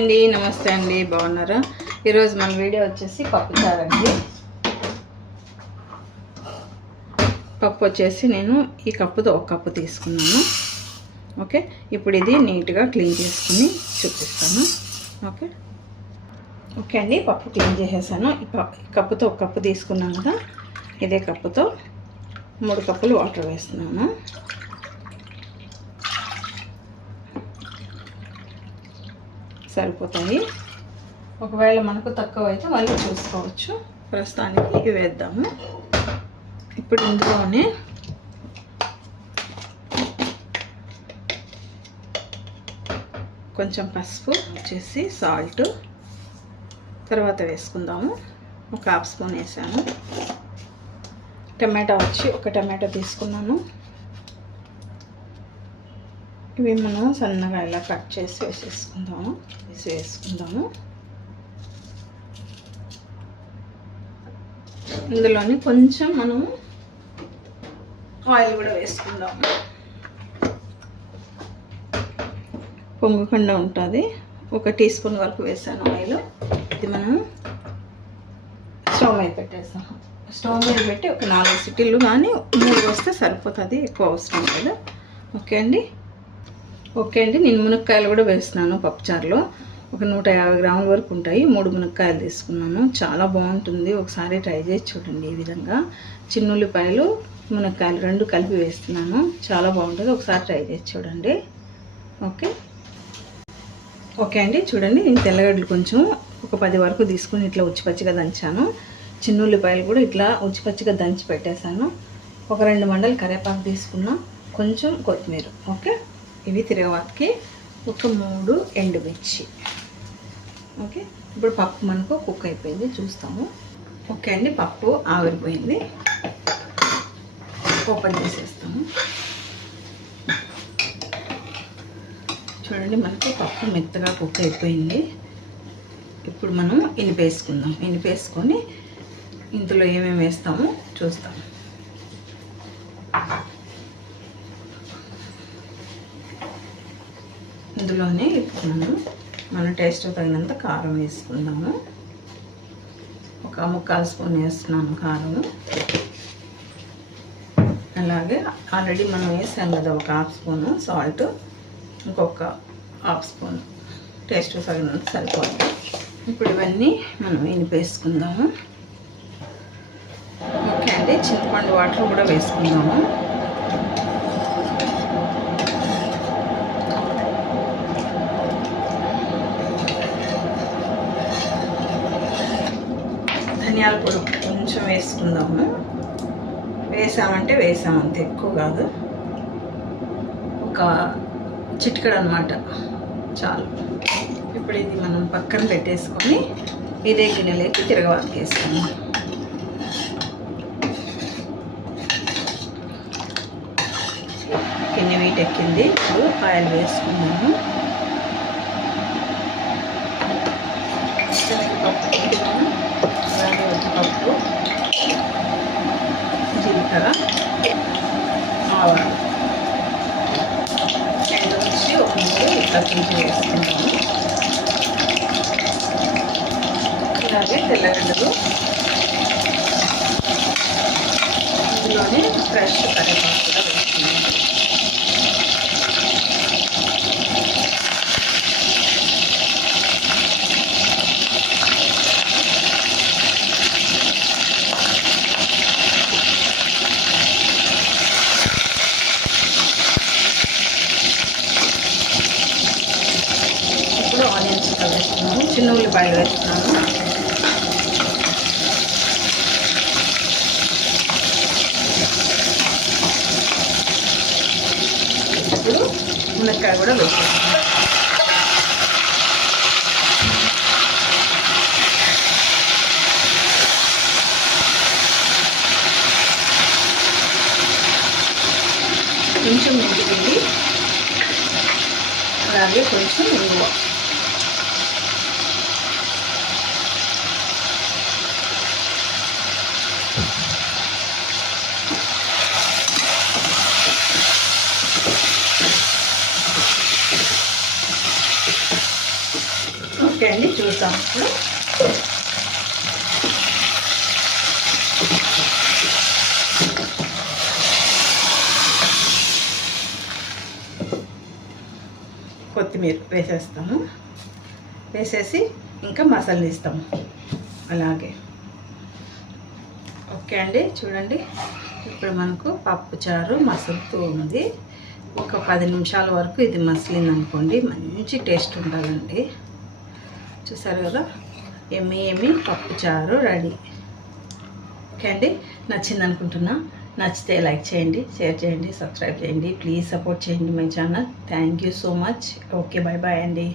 అండి నమస్తే అండి బాగున్నారా? ఈరోజు మన వీడియో వచ్చేసి పప్పు చారండి అండి. పప్పు వచ్చేసి నేను ఈ కప్పుతో ఒక కప్పు తీసుకున్నాను. ఓకే? ఇప్పుడు ఇది నీట్గా క్లీన్ చేసుకుని చూపిస్తాను. ఓకే? ఓకే అండి పప్పు క్లీన్ చేసేసాను. ఈ ఈ కప్పుతో ఒక కప్పు తీసుకున్నాను కదా ఇదే కప్పుతో మూడు కప్పులు వాటర్ వేస్తున్నాను. సరిపోతాయి. ఒకవేళ మనకు తక్కువ అయితే మళ్ళీ చూసుకోవచ్చు. ప్రస్తుతానికి ఇవి వేద్దాము. ఇప్పుడు ఇందులోనే కొంచెం పసుపు వచ్చేసి సాల్ట్ తర్వాత వేసుకుందాము. ఒక హాఫ్ స్పూన్ వేసాను. టమాటా వచ్చి ఒక టమాటా తీసుకున్నాను. ఇవి మనం సన్నగా ఇలా కట్ చేసి వేసేసుకుందాము. వేసి వేసుకుందాము. ఇందులోని కొంచెం మనము ఆయిల్ కూడా వేసుకుందాము. పొంగకుండా ఉంటుంది. ఒక టీ స్పూన్ వరకు వేసాను ఆయిల్. ఇది మనం స్టవ్ మీద పెట్టేస్తాము. స్టవ్ మీద పెట్టి ఒక నాలుగు సిటీలు కానీ మూడు వస్తే సరిపోతుంది. ఎక్కువ అవసరం లేదు. ఓకే అండి? ఓకే అండి. నేను మునక్కాయలు కూడా వేస్తున్నాను పప్పుచారులో. ఒక నూట యాభై గ్రాముల వరకు ఉంటాయి. మూడు మునక్కాయలు తీసుకున్నాను. చాలా బాగుంటుంది. ఒకసారి ట్రై చేసి చూడండి ఈ విధంగా. చిన్నుల్లిపాయలు మునక్కాయలు రెండు కలిపి వేస్తున్నాను. చాలా బాగుంటుంది. ఒకసారి ట్రై చేసి చూడండి. ఓకే. ఓకే అండి. చూడండి. నేను తెల్లగడ్డలు కొంచెం ఒక పది వరకు తీసుకుని ఇట్లా ఉచ్చిపచ్చిగా దంచాను. చిన్నుల్లిపాయలు కూడా ఇట్లా ఉచ్చిపచ్చిగా దంచి పెట్టేశాను. ఒక రెండు మండలు కరివేపాకు తీసుకున్నా. కొంచెం కొత్తిమీర. ఓకే. ఇవి తిరగవాతకి ఒక మూడు ఎండుమిర్చి. ఓకే? ఇప్పుడు పప్పు మనకు కుక్ అయిపోయింది చూస్తాము. ఓకే అండి పప్పు ఆవిరిపోయింది. ఓపెన్ చేసేస్తాము. చూడండి మనకు పప్పు మెత్తగా కుక్ అయిపోయింది. ఇప్పుడు మనం ఇనిపేసుకుందాం. ఇనిపేసుకొని ఇందులో ఏమేమి వేస్తామో చూస్తాం ఇందులోనే ఇప్పుడు మనం మన టేస్ట్ తగినంత కారం వేసుకుందాము. ఒక ముక్కాల స్పూన్ వేస్తున్నాను కారం. అలాగే ఆల్రెడీ మనం వేసాం కదా ఒక హాఫ్ స్పూను సాల్ట్ ఇంకొక హాఫ్ స్పూన్ టేస్ట్ తగినంత సరిపోతుంది. ఇప్పుడు ఇవన్నీ మనం వినిపేసుకుందాము ఓకే అండి చింతపండు వాటర్ కూడా వేసుకుందాము. ధనియాల పొడి కొంచెం వేసుకుందాము వేసామంటే వేసామంతే ఎక్కువ కాదు. ఒక చిటికడు అనమాట చాలు. ఇప్పుడు ఇది మనం పక్కన పెట్టేసుకొని ఇదే గిన్నెలోకి తిరగవాతకి వేసుకుందాం. గిన్నె వీటెక్కింది ఇప్పుడు ఆయిల్ వేసుకున్నాము శనగపప్పు కొంచెం, అలాగే ఉద్దిపప్పు జీలకర్ర ఆవాలు రెండు వచ్చి ఒక మూడు ఇట్లా చించి వేసుకుంటాము అలాగే తెల్లగడ్డలు. ఇందులోనే ఫ్రెష్ కరివేపాకు కూడా వేసుకున్నాము ఇప్పుడు ఆనియన్స్ కూడా వేస్తున్నాము చిన్న ఉల్లిపాయలు వేస్తున్నాము ఇప్పుడు మునక్కాయ కూడా వేసేస్తున్నాము కొంచెం మెంతిపిండి అలాగే కొంచెం ఇంగువ ఓకే అండి చూద్దాం ఇప్పుడు కొత్తిమీర వేసేస్తాము. వేసేసి ఇంకా మసాలా ఇస్తాము అలాగే. ఓకే అండి చూడండి. ఇప్పుడు మనకు పప్పు చారు మసులుతూ ఉంది. ఒక పది నిమిషాల వరకు ఇది మసిలింది అనుకోండి మంచి టేస్ట్ ఉండాలండి. చూసారు కదా? ఎమ్మి ఎమ్మి పప్పు చారు రెడీ. ఓకే అండి నచ్చింది అనుకుంటున్నా నచ్చితే లైక్ చేయండి షేర్ చేయండి సబ్స్క్రైబ్ చేయండి ప్లీజ్ సపోర్ట్ చేయండి my channel. Thank you so much. Okay bye bye అండి.